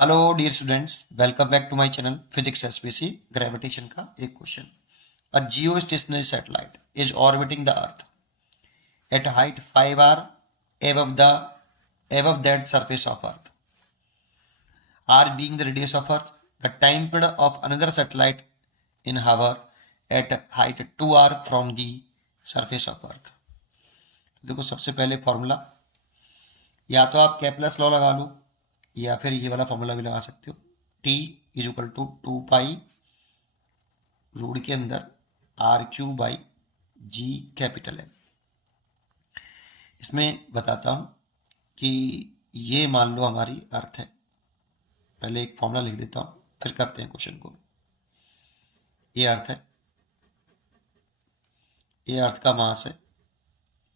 Hello dear students, welcome back to my channel physics SPC. Gravitation का एक question. A geo stationary satellite is orbiting the earth at height 5 r above that surface of earth, r being the radius of earth. The time period of another satellite in hover at height 2 r from the surface of earth. देखो, सबसे पहले formula या तो आप कैपलस law लगा लो या फिर ये वाला फॉर्मूला भी लगा सकते हो। T is equal to 2 pi root के अंदर r³ बाई g कैपिटल है। इसमें बताता हूं कि ये मान लो हमारी अर्थ है। पहले एक फॉर्मूला लिख देता हूं, फिर करते हैं क्वेश्चन को। ये अर्थ है, ये अर्थ का मास है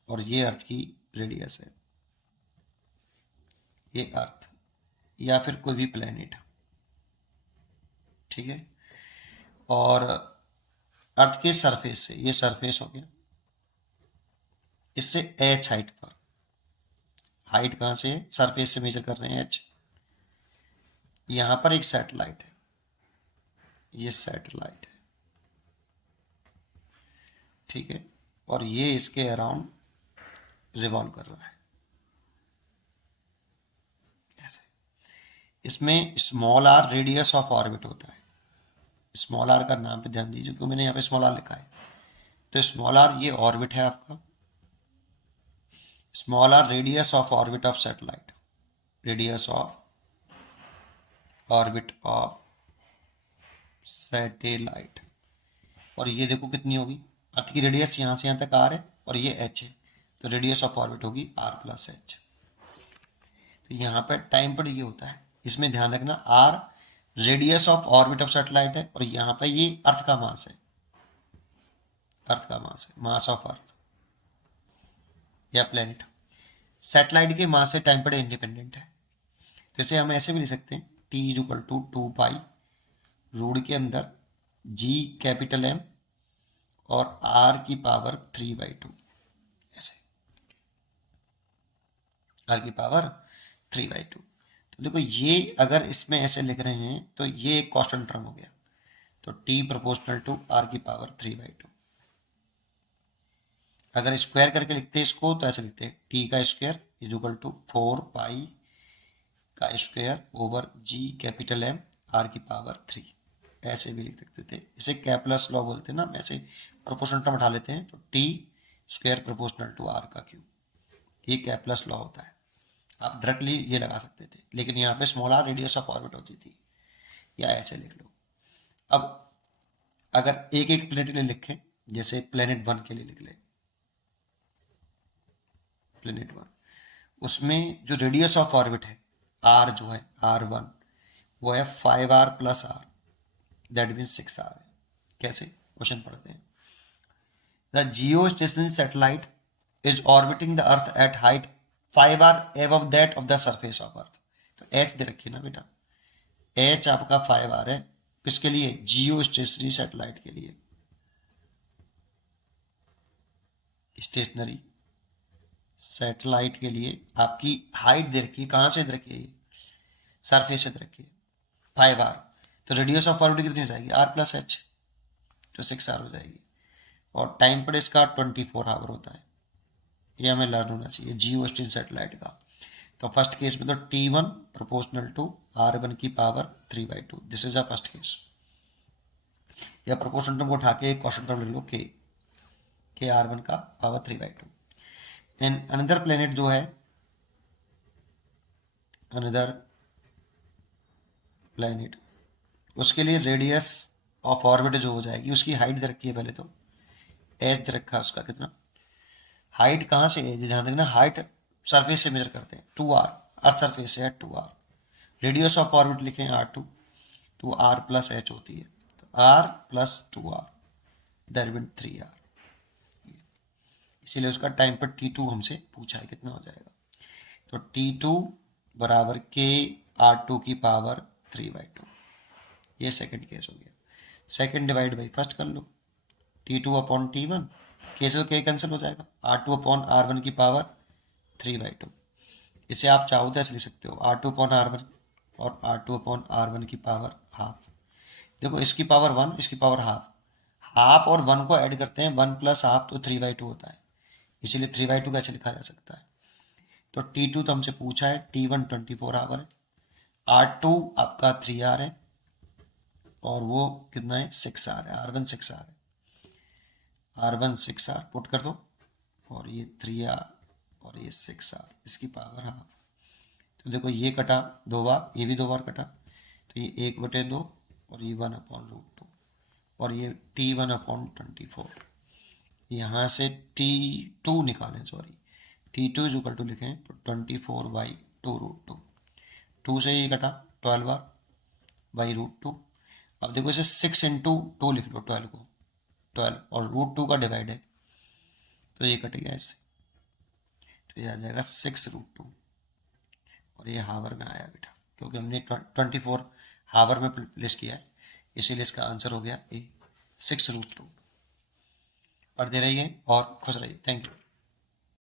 और ये अर्थ की रेडियस है। ये अर्थ या फिर कोई भी प्लेनेट, ठीक है। और अर्थ के सरफेस से, ये सरफेस हो गया, इससे h हाइट पर, हाइट कहां से है, सरफेस से मेजर कर रहे हैं h। यहां पर एक सैटेलाइट है, ये सैटेलाइट है, ठीक है। और ये इसके अराउंड रिवॉल्व कर रहा है ऐसे। इसमें small r radius of orbit होता है। स्मॉल r का नाम पे ध्यान दीजिए, क्योंकि मैंने यहाँ पे स्मॉल r लिखा है। तो स्मॉल r ये ऑर्बिट है आपका। Small r radius of orbit of satellite, radius of orbit of satellite. और ये देखो कितनी होगी, अर्थ की रेडियस यहाँ से यहाँ तक r है और ये h है, तो रेडियस ऑफ ऑर्बिट होगी r प्लस h। तो यहाँ पर टाइम पर ये होता है, इसमें ध्यान रखना r radius of orbit of satellite है और यहाँ पर ये अर्थ का मास है, अर्थ का मास है, मास ऑफ अर्थ या प्लेनेट। सैटेलाइट के मास से टाइम पर इंडिपेंडेंट है। तो इसे हम ऐसे भी लिख सकते हैं, t is equal to 2 pi root के अंदर g कैपिटल M और r की पावर 3/2, ऐसे r की पावर 3/2। तो देखो, ये अगर इसमें ऐसे लिख रहे हैं तो ये एक कांस्टेंट टर्म हो गया, तो t प्रोपोर्शनल टू r की पावर 3/2। अगर स्क्वायर करके लिखते हैं इसको तो ऐसे लिखते हैं, t का स्क्वायर इज इक्वल टू 4 पाई का square over g capital M r की पावर 3। ऐसे भी लिख सकते थे, इसे कैपलस लॉ बोलते हैं ना। ऐसे प्रोपोर्शनल टर्म उठा लेते हैं तो T square proportional to r का क्यूब, ये कैपलस लॉ होता है। आप डायरेक्टली ये लगा सकते थे, लेकिन यहाँ पे small r radius of orbit होती थी, या ऐसे लिख लो। अब अगर एक एक प्लेनेट के लिए लिखें, जैसे प्लेनेट 1 के लिए लिख ले, प्लेनेट 1, उसमें जो रेडियस ऑफ ऑर्बिट है r जो है r1, वो है 5r plus r, that mean 6r है। कैसे, क्वेश्चन पढ़ते हैं। The Jio stationary satellite is orbiting the earth at height 5r above that of the surface of earth. तो h दे रखिए ना बेटा, h आपका 5r है, किसके लिए, जियो स्टेशनरी सैटेलाइट के लिए। स्टेशनरी सैटेलाइट के लिए आपकी हाइट दे रखी है, कहां से दे रखी है, सरफेस से दे रखी है 5r। तो रेडियस ऑफ ऑर्बिट कितनी हो जाएगी, r प्लस h, तो 6r हो जाएगी। और टाइम पर इसका 24 आवर होता है, ये हमें लर्न होना चाहिए जियो स्टेशनरी सैटेलाइट का। तो फर्स्ट केस में तो t1 प्रोपोर्शनल टू r1 की power 3/2, this is a first case. या प्रोपोर्शनल टर्म को उठा के क्वेश्चन टर्म लिख लो, के r1 का पावर 3/2। एंड अनदर प्लेनेट जो है, अनदर प्लेनेट, उसके लिए रेडियस ऑफ ऑर्बिट जो हो जाएगी, उसकी हाइट दे रखी है पहले तो, एच दे रखा है उसका कितना। हाइट कहाँ से है, ध्यान रखना, हाइट सरफेस से मेजर करते हैं, 2r, अर्थ सरफेस से है 2r। रेडियस ऑफ ऑर्बिट लिखे हैं r2, तो r प्लस h होती है, तो r plus 2r that mean 3r। इसीलिए उसका टाइम पर t2 हमसे पूछा है, कितना हो जाएगा। तो t2 बराबर के r2 की पावर 3/2, ये सेकंड केस हो गया। सेकंड डिवाइड बाई फर्स्ट कर लो, t2 अपॉन t1, के से के कैंसिल हो जाएगा, r2 अपॉन r1 की पावर 3/2। इसे आप चाहो तो ऐसे लिख सकते हो, r2 अपॉन r1 और R2/R1 की पावर हाफ। देखो इसकी पावर 1, इसकी पावर हाफ, हाफ और 1 को ऐड करते हैं, 1 प्लस हाफ तो 3/2 होता है, इसीलिए 3/2 कैसे लिखा जा सकता है। तो T2 तो हमसे पूछा है, T1 24 आवर है, R2 आपका 3R है और वो कितना है 6R है, R1 6R है, R1 6R पुट कर दो और ये 3R और ये 6R, इसकी पावर हाफ। तो देखो ये कटा 2 बार, ये भी 2 बार कटा, तो ये 1/2 और ये 1/√2 और ये T1/24। यहाँ से T2 निकालें, sorry T2 is equal to लिखें तो 24/2√2, 2 से ये कटा 12 बार /√2। अब देखो इसे 6 इंटू 2 लिख लो, 12 को 12 और √2 का डिवाइड है, तो ये कट गया इससे, तो ये आ जाएगा 6√2 और ये हावर में आया बेटा, क्योंकि हमने 24 हावर में प्लेस किया है, इसीलिए इसका आंसर हो गया ए 6√2। पढ़ते रहिए और खुश रहिए। Thank you.